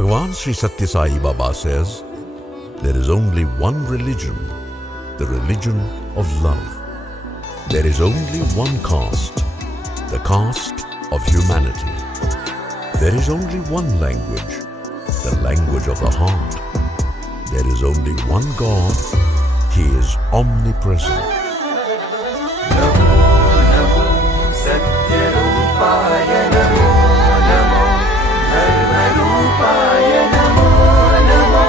Bhagavan Sri Satya Sai Baba says, there is only one religion, the religion of love. There is only one caste, the caste of humanity. There is only one language, the language of the heart. There is only one God, He is omnipresent. Namo Namo Satya Rupaya Namo Namo Dharma Rupaya Namo Namo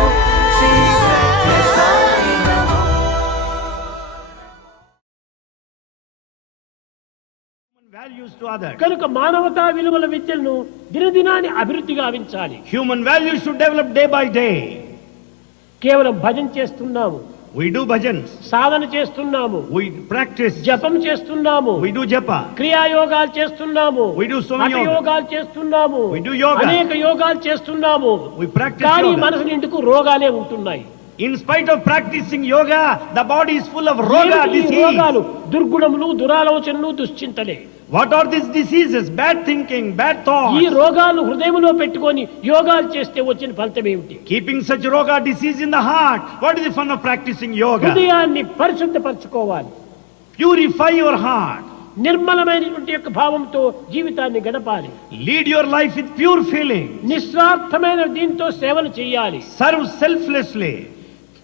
Shri Satya Sai Namo. Values to others. కనుక మానవతా విలువల విద్యలను దినదినాన్ని అభివృద్ధి గావించాలి. Human values should develop day by day. కేవలం భజన చేస్తున్నాము, We do bhajans, సాధన చేస్తున్నాము, we practice, జపం చేస్తున్నాము, we do japa, క్రియాయోగాలు చేస్తున్నాము, We do so many hatha yoga. యోగాలు చేస్తున్నాము, We do yoga. అనేక యోగాలు చేస్తున్నాము. We practice కానీ yoga. మనసు నిండుకు రోగాలే ఉంటున్నాయి. In spite of practicing yoga, the body is full of roga, ఏమిటి ఈ disease. రోగాలు? దుర్గుణములు, దురాలోచనలు, దుశ్చింతలే. What are these diseases? Bad thinking, bad ఈ thoughts. రోగాలు హృదయంలో పెట్టుకొని యోగాలు చేస్తే వచ్చిన ఫలితం ఏమిటి? Keeping such roga disease in the heart. What is the fun of practicing yoga? హృదయాన్ని పరిశుద్ధపరచుకోవాలి. Purify your heart. నిర్మలమైనటువంటి యొక్క భావంతో జీవితాన్ని గడపాలి. Lead your life with pure feeling. నిస్వార్థమైన దీంతో సేవలు చేయాలి. Serve selflessly.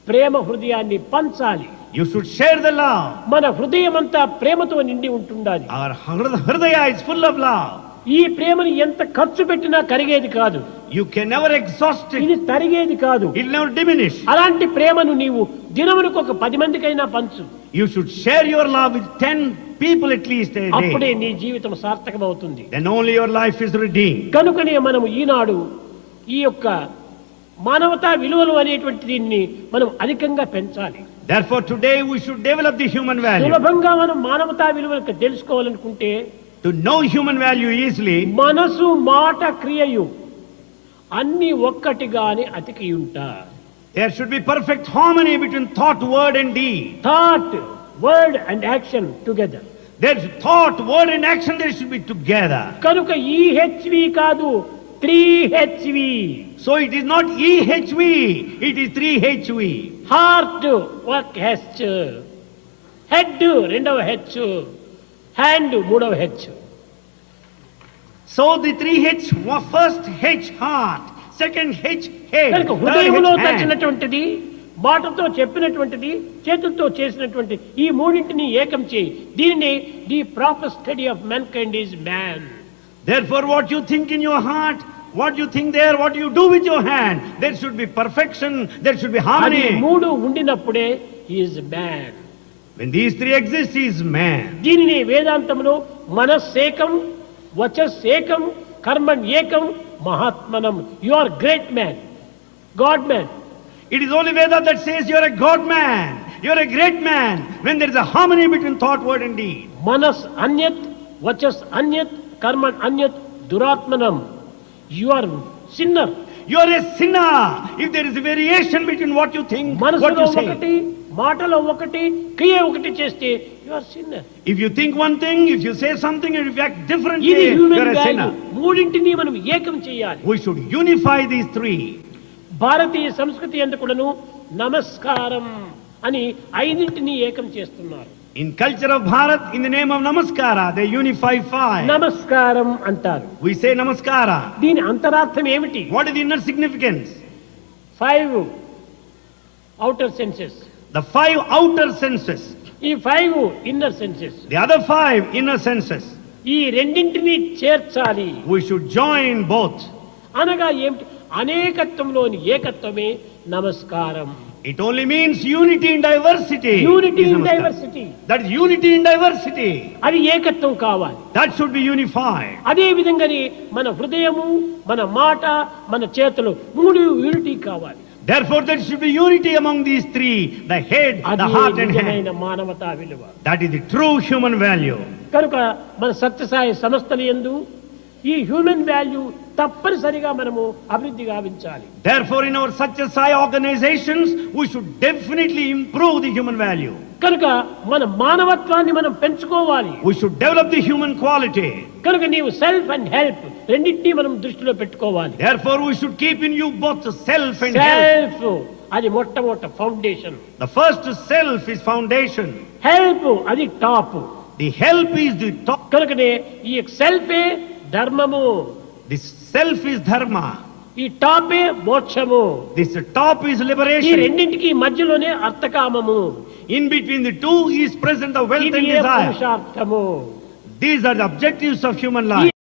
ప్రేమ హృదయాన్ని పంచాలి. You should share the love. మన హృదయం అంతా ప్రేమతో నిండి ఉంటుండాలి. Our hridaya is full of love. ఈ ప్రేమని ఎంత ఖర్చు పెట్టినా కరిగేది కాదు, You can never exhaust ఇది it. తరిగేది కాదు. It will never diminish. అలాంటి ప్రేమను నీవు దినమునకు ఒక 10 మందికైనా పంచు. You should share your love with 10 people at least a అప్పుడే day. నీ జీవితం సార్థకమవుతుంది. Then only your life is redeemed. కనుకనే మనము ఈనాడు ఈ యొక్క మానవతా విలువలు అనేటువంటి దీన్ని మనం అధికంగా పెంచాలి. Therefore today we should develop the human value. సులభంగా మనం మానవతా విలువలకు తెలుసుకోవాలనుకుంటే To know human value easily, మనసు మాట క్రియయు అన్ని ఒక్కటిగానే అతికియుంట. there should be perfect harmony between thought, word and deed. Thought, word and action together. There's thought, word and action, they should be together. కనుక ఈహెచ్వి కాదు, 3HV. So it is not EHV, it is 3HV. Heart ఒక H, head రెండవ H, hand మూడవ H. So the 3H, first H heart, second H head, కనుక third హృదయంలో H hand. తచ్చినటువంటిది, మాటతో చెప్పినటువంటిది, చేతులతో చేసినటువంటి ఈ మూడింటిని ఏకం చేయి. దీనిని the proper study of man kind is man. Therefore what you think in your heart, what you think there, what you do with your hand, there should be perfection, there should be అది harmony. మూడు ఉండినప్పుడే is man. When these three exist, he is man. దీనిని వేదాంతంలో మనస్సేకం, వచస్సేకం, కర్మణ్ ఏకం, మహాత్మనం. You are great man, god man. It is only Veda that says you are a God man, you are a great man, when there is a harmony between thought, word and deed. మనస్ అన్యత్, వచస్ అన్యత్, కర్మణ్ అన్యత్, దురాత్మనం. You are sinner. You are a sinner if there is a variation between what you think, what మనసులో you ఒకటి, say. మాటలో ఒకటి, క్రియ ఒకటి చేస్తే you are sinner. If you think one thing, if you say something, and if you act differently, ఇది you human are a value. sinner. మూడింటిని మనం ఏకం చేయాలి. We should unify these three. భారతీయ సంస్కృతి ఎందుకును నమస్కారం అని 5ంటిని ఏకం చేస్తున్నారు. In culture of Bharat, in the name of Namaskara, they unify 5. నమస్కారం అంటారు. We say Namaskara. దీని అంతరార్థం ఏమిటి? What is the inner significance? 5 outer senses, The 5 outer senses, ఈ 5 inner senses. the other 5 inner senses. ఈ రెండింటిని చేర్చాలి. We should join both. అనగా ఏమిటి? అనేకత్వంలోని ఏకత్వమే నమస్కారం. It only means unity in diversity. Unity is in Namaskara. Diversity. That is unity in diversity. అది ఏకత్వం కావాలి. That should be unified. అదే విధంగానే మన హృదయము, మన మాట, మన చేతులు మూడు యూనిటీ కావాలి. Therefore, there should be unity among these three: the head, the అది heart, and నిజమైన hand. మానవతా విలువ. That is the true human value. కనుక మన సత్యసాయి సంస్థల యందు ఈ హ్యూమన్ వాల్యూ తప్పనిసరిగా మనము అభివృద్ధి గావించాలి. Therefore, in our Satya Sai organizations, we should definitely improve the human value. కనుక మన మానవత్వాన్ని మనం పెంచుకోవాలి. We should develop the human quality. కనుక నీవు సెల్ఫ్ అండ్ హెల్ప్ రెండింటినీ మనం దృష్టిలో పెట్టుకోవాలి. Therefore, we should keep in you both self and help. Self అది మొట్టమొదటి foundation. The first self is foundation. Help అది top. The help is the top. కనుకనే ఈ సెల్ఫే ధర్మము, This self is dharma. ఈ టాపే మోక్షము. This top is ఈ liberation. రెండింటికి మధ్యలోనే అర్థకామము. In between the two is present the wealth ఇది and ఏ desire. పురుషార్థము. These are the objectives of human life.